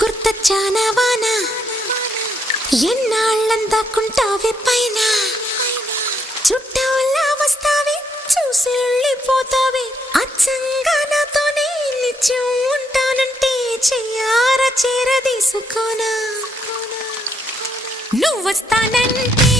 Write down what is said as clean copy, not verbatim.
గుర్తొచ్చానా వాన ఎన్నాళ్ళందాకుంటావే పైన చుట్టూలా వస్తావే చూసి వెళ్ళిపోతావే అచ్చంగా నాతోనే నిత్యం ఉంటానంటే చెయ్యార చేరదీసుకోనా నువ్వు వస్తానంటే